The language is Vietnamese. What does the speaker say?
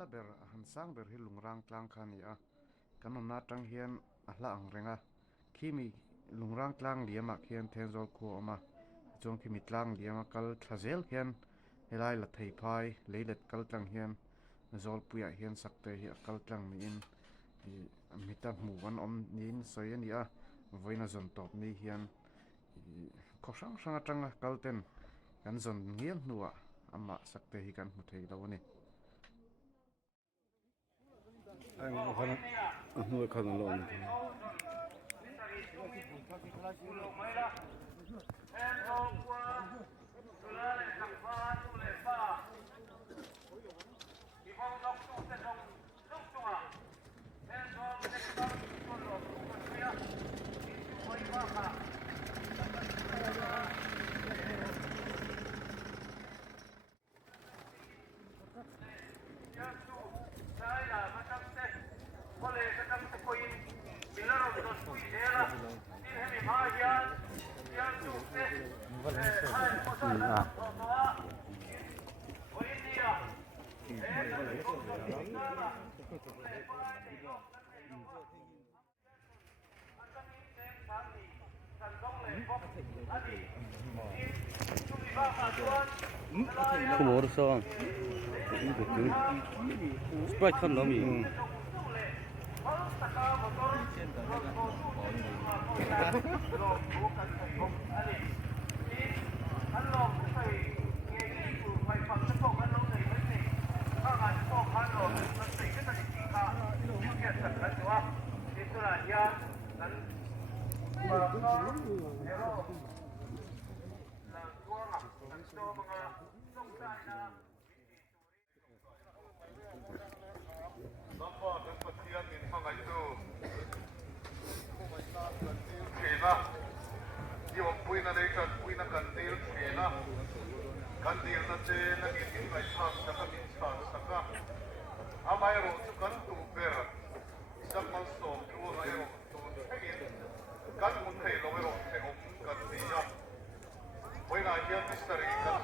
la ber han sang ber hi lungrang tlang kha ni a kan om na tang hian a hla ang renga khimi lungrang tlang liama khian thenzol khu oma chong khimi tlang liama kal thazel hian helai la thei phai leilet kal tlang hian zol puya hian sakte hi kal tlang ni in mita hmu an om nin soi ani a voina zon top ni hian kho sang sang atanga kalten kan zon ngial nuwa ama sakte hi kan hmu thei lo ni anh có khả năng nuôi khả năng lộn không bỏ được sao sprite khăn lắm mình Yung puina dito, puina kantil, kena. Kantil na te naging may chance na kami chance na ka. Amay ro to kan tu per. Isang man so, kung ay ro to hangin. Kan mun hey lo ro te om kan tiya. Puina hiyan mystery kan